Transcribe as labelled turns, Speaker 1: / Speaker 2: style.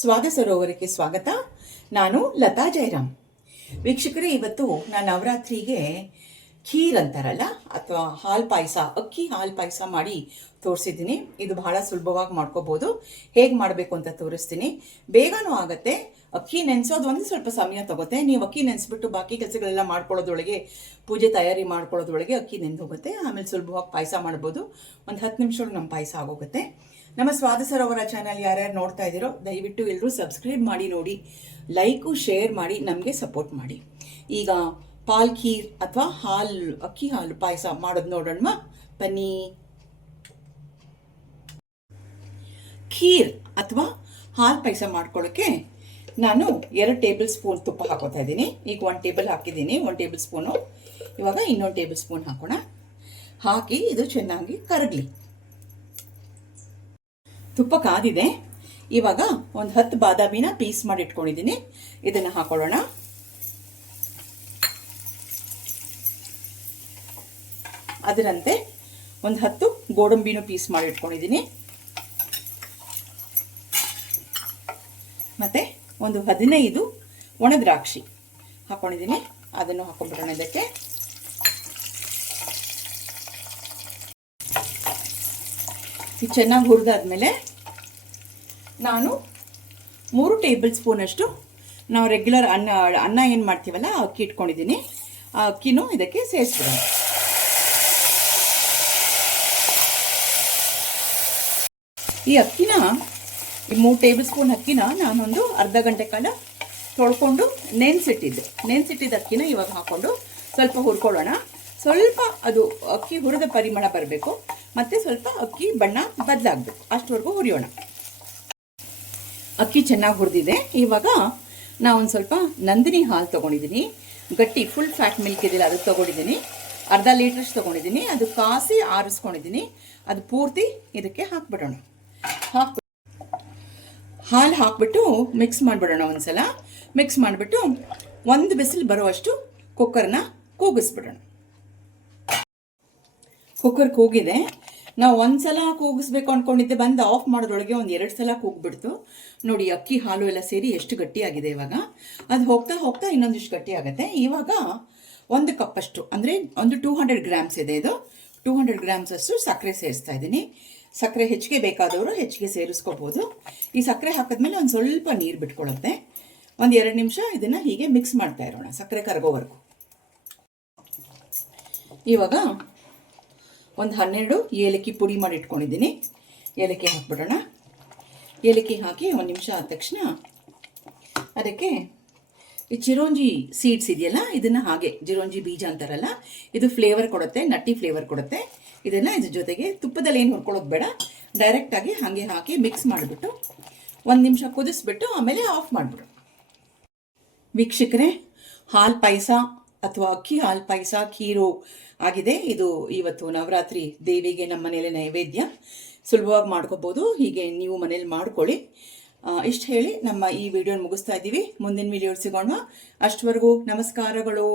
Speaker 1: ಸ್ವಾದ ಸರೋವರಕ್ಕೆ ಸ್ವಾಗತ. ನಾನು ಲತಾ ಜಯರಾಮ್ ವೀಕ್ಷಕರೇ, ಇವತ್ತು ನಾನು ನವರಾತ್ರಿಗೆ ಖೀರ್ ಅಂತಾರಲ್ಲ, ಅಥವಾ ಹಾಲು ಪಾಯಸ, ಅಕ್ಕಿ ಹಾಲು ಪಾಯಸ ಮಾಡಿ ತೋರಿಸಿದ್ದೀನಿ. ಇದು ಬಹಳ ಸುಲಭವಾಗಿ ಮಾಡ್ಕೋಬೋದು. ಹೇಗೆ ಮಾಡಬೇಕು ಅಂತ ತೋರಿಸ್ತೀನಿ. ಬೇಗನೂ ಆಗುತ್ತೆ. ಅಕ್ಕಿ ನೆನೆಸೋದು ಒಂದು ಸ್ವಲ್ಪ ಸಮಯ ತಗೋತೆ. ನೀವು ಅಕ್ಕಿ ನೆನೆಸ್ಬಿಟ್ಟು ಬಾಕಿ ಕೆಲಸಗಳೆಲ್ಲ ಮಾಡ್ಕೊಳ್ಳೋದ್ರೊಳಗೆ, ಪೂಜೆ ತಯಾರಿ ಮಾಡ್ಕೊಳ್ಳೋದೊಳಗೆ ಅಕ್ಕಿ ನೆನೆದು ಹೋಗುತ್ತೆ ಆಮೇಲೆ ಸುಲಭವಾಗಿ ಪಾಯಸ ಮಾಡ್ಬೋದು. ಒಂದು ಹತ್ತು ನಿಮಿಷ ನಮ್ಮ ಪಾಯಸ ಆಗೋಗುತ್ತೆ. ನಮ್ಮ ಸ್ವಾದ ಸರೋವರ ಚಾನಲ್ ಯಾರ್ಯಾರು ನೋಡ್ತಾ ಇದ್ದೀರೋ, ದಯವಿಟ್ಟು ಎಲ್ಲರೂ ಸಬ್ಸ್ಕ್ರೈಬ್ ಮಾಡಿ ನೋಡಿ ಲೈಕು ಶೇರ್ ಮಾಡಿ, ನಮಗೆ ಸಪೋರ್ಟ್ ಮಾಡಿ. ಈಗ ಪಾಲ್ ಖೀರ್ ಅಥವಾ ಹಾಲು, ಅಕ್ಕಿ ಹಾಲು ಪಾಯಸ ಮಾಡೋದು ನೋಡೋಣ ಬನ್ನಿ. ಖೀರ್ ಅಥವಾ ಹಾಲು ಪಾಯಸ ಮಾಡ್ಕೊಳ್ಳೋಕ್ಕೆ ನಾನು ಎರಡು ಟೇಬಲ್ ಸ್ಪೂನ್ ತುಪ್ಪ ಹಾಕೋತಾ ಇದ್ದೀನಿ. ಈಗ ಒಂದು ಟೇಬಲ್ ಹಾಕಿದ್ದೀನಿ, ಒಂದು ಟೇಬಲ್ ಸ್ಪೂನು ಇವಾಗ ಇನ್ನೊಂದು ಟೇಬಲ್ ಸ್ಪೂನ್ ಹಾಕೋಣ. ಹಾಕಿ ಇದು ಚೆನ್ನಾಗಿ ಕರಗಲಿ. ತುಪ್ಪ ಕಾದಿದೆ. ಇವಾಗ ಒಂದು ಹತ್ತು ಬಾದಾಮಿನ ಪೀಸ್ ಮಾಡಿ ಇಟ್ಕೊಂಡಿದ್ದೀನಿ ಇದನ್ನು ಹಾಕೊಳ್ಳೋಣ. ಅದರಂತೆ ಒಂದು ಹತ್ತು ಗೋಡಂಬಿನೂ ಪೀಸ್ ಮಾಡಿ ಇಟ್ಕೊಂಡಿದ್ದೀನಿ ಮತ್ತು ಒಂದು ಹದಿನೈದು ಒಣ ದ್ರಾಕ್ಷಿ ಹಾಕೊಂಡಿದ್ದೀನಿ. ಅದನ್ನು ಹಾಕೊಂಡ್ಬಿಡೋಣ ಇದಕ್ಕೆ. ಇದು ಚೆನ್ನಾಗಿ ಹುರಿದಾದ್ಮೇಲೆ ನಾನು ಮೂರು ಟೇಬಲ್ ಸ್ಪೂನಷ್ಟು ನಾವು ರೆಗ್ಯುಲರ್ ಅನ್ನ ಅನ್ನ ಏನು ಮಾಡ್ತೀವಲ್ಲ ಅಕ್ಕಿ ಇಟ್ಕೊಂಡಿದ್ದೀನಿ. ಆ ಅಕ್ಕಿನೂ ಇದಕ್ಕೆ ಸೇರಿಸ್ಬಿಡೋಣ. ಈ ಅಕ್ಕಿನ, ಈ ಮೂರು ಟೇಬಲ್ ಸ್ಪೂನ್ ಅಕ್ಕಿನ ನಾನೊಂದು ಅರ್ಧ ಗಂಟೆ ಕಾಲ ತೊಳ್ಕೊಂಡು ನೆನೆಸಿಟ್ಟಿದ್ದೆ. ನೆನೆಸಿಟ್ಟಿದ್ದ ಅಕ್ಕಿನ ಇವಾಗ ಹಾಕ್ಕೊಂಡು ಸ್ವಲ್ಪ ಹುರ್ಕೊಳ್ಳೋಣ. ಸ್ವಲ್ಪ ಅದು ಅಕ್ಕಿ ಹುರಿದ ಪರಿಮಳ ಬರಬೇಕು. ಮತ್ತು ಸ್ವಲ್ಪ ಅಕ್ಕಿ ಬಣ್ಣ ಬದಲಾಗಬೇಕು. ಅಷ್ಟವರೆಗೂ ಹುರಿಯೋಣ. ಅಕ್ಕಿ ಚೆನ್ನಾಗಿ ಹುರಿದಿದೆ. ಇವಾಗ ನಾವು ಒಂದು ಸ್ವಲ್ಪ ನಂದಿನಿ ಹಾಲು ತೊಗೊಂಡಿದ್ದೀನಿ ಗಟ್ಟಿ ಫುಲ್ ಫ್ಯಾಟ್ ಮಿಲ್ಕ್ ಇದೆಯಲ್ಲ ಅದು ತೊಗೊಂಡಿದ್ದೀನಿ ಅರ್ಧ ಲೀಟ್ರಷ್ಟು ತೊಗೊಂಡಿದ್ದೀನಿ ಅದು ಕಾಸಿ ಆರಿಸ್ಕೊಂಡಿದ್ದೀನಿ ಅದು ಪೂರ್ತಿ ಇದಕ್ಕೆ ಹಾಕ್ಬಿಡೋಣ. ಹಾಕ್ಬಿಟ್ಟು ಹಾಲು ಹಾಕ್ಬಿಟ್ಟು ಮಿಕ್ಸ್ ಮಾಡಿಬಿಡೋಣ ಒಂದ್ಸಲ. ಮಿಕ್ಸ್ ಮಾಡಿಬಿಟ್ಟು ಒಂದು ಬಿಸಿಲು ಬರುವಷ್ಟು ಕುಕ್ಕರ್ನ ಕೂಗಿಸ್ಬಿಡೋಣ. ಕುಕ್ಕರ್ ಕೂಗಿದೆ. ನಾವು ಒಂದ್ಸಲ ಕೂಗಿಸ್ಬೇಕು ಅನ್ಕೊಂಡಿದ್ದೆ, ಬಂದು ಆಫ್ ಮಾಡೋದ್ರೊಳಗೆ ಒಂದು ಎರಡು ಸಲ ಕೂಗ್ಬಿಡ್ತು. ನೋಡಿ, ಅಕ್ಕಿ ಹಾಲು ಎಲ್ಲ ಸೇರಿ ಎಷ್ಟು ಗಟ್ಟಿಯಾಗಿದೆ ಇವಾಗ. ಅದು ಹೋಗ್ತಾ ಹೋಗ್ತಾ ಇನ್ನೊಂದಿಷ್ಟು ಗಟ್ಟಿ ಆಗುತ್ತೆ ಇವಾಗ ಒಂದು ಕಪ್ಪಷ್ಟು, ಅಂದರೆ ಒಂದು ಟೂ ಹಂಡ್ರೆಡ್ ಗ್ರಾಮ್ಸ್ ಇದೆ ಇದು. ಟೂ ಹಂಡ್ರೆಡ್ ಗ್ರಾಮ್ಸ್ ಅಷ್ಟು ಸಕ್ಕರೆ ಸೇರಿಸ್ತಾ ಇದ್ದೀನಿ. ಸಕ್ಕರೆ ಹೆಚ್ಚಿಗೆ ಬೇಕಾದವರು ಹೆಚ್ಚಿಗೆ ಸೇರಿಸ್ಕೋಬೋದು. ಈ ಸಕ್ಕರೆ ಹಾಕಿದ್ಮೇಲೆ ಒಂದು ಸ್ವಲ್ಪ ನೀರು ಬಿಟ್ಕೊಳ್ಳುತ್ತೆ ಒಂದು ಎರಡು ನಿಮಿಷ ಇದನ್ನು ಹೀಗೆ ಮಿಕ್ಸ್ ಮಾಡ್ತಾ ಇರೋಣ, ಸಕ್ಕರೆ ಕರಗೋವರೆಗೂ. ಇವಾಗ ಒಂದು ಹನ್ನೆರಡು ಏಲಕ್ಕಿ ಪುಡಿ ಮಾಡಿ ಇಟ್ಕೊಂಡಿದ್ದೀನಿ. ಏಲಕ್ಕಿ ಹಾಕ್ಬಿಡೋಣ. ಏಲಕ್ಕಿ ಹಾಕಿ ಒಂದು ನಿಮಿಷ ಆದ ತಕ್ಷಣ ಅದಕ್ಕೆ ಈ ಚಿರೋಂಜಿ ಸೀಡ್ಸ್ ಇದೆಯಲ್ಲ, ಇದನ್ನು ಹಾಗೆ, ಚಿರೋಂಜಿ ಬೀಜ ಅಂತಾರಲ್ಲ, ಇದು ಫ್ಲೇವರ್ ಕೊಡುತ್ತೆ, ನಟ್ಟಿ ಫ್ಲೇವರ್ ಕೊಡುತ್ತೆ. ಇದನ್ನು ಇದ್ರ ಜೊತೆಗೆ ತುಪ್ಪದಲ್ಲಿ ಏನು ಹುರ್ಕೊಳ್ಳೋದು ಬೇಡ ಡೈರೆಕ್ಟಾಗಿ ಹಾಗೆ ಹಾಕಿ ಮಿಕ್ಸ್ ಮಾಡಿಬಿಟ್ಟು ಒಂದು ನಿಮಿಷ ಕುದಿಸ್ಬಿಟ್ಟು ಆಮೇಲೆ ಆಫ್ ಮಾಡಿಬಿಡು. ವೀಕ್ಷಕರೇ, ಹಾಲು ಪಾಯಸ ಅಥವಾ ಅಕ್ಕಿ ಹಾಲು ಪಾಯಸ ಖೀರು ಆಗಿದೆ. ಇದು ಇವತ್ತು ನವರಾತ್ರಿ ದೇವಿಗೆ ನಮ್ಮ ಮನೇಲಿ ನೈವೇದ್ಯ. ಸುಲಭವಾಗಿ ಮಾಡ್ಕೋಬೋದು. ಹೀಗೆ ನೀವು ಮನೇಲಿ ಮಾಡ್ಕೊಳ್ಳಿ. ಇಷ್ಟು ಹೇಳಿ ನಮ್ಮ ಈ ವಿಡಿಯೋ ಮುಗಿಸ್ತಾ ಇದ್ದೀವಿ. ಮುಂದಿನ ವಿಡಿಯೋ ಸಿಗೋಣ. ಅಷ್ಟವರೆಗೂ ನಮಸ್ಕಾರಗಳು.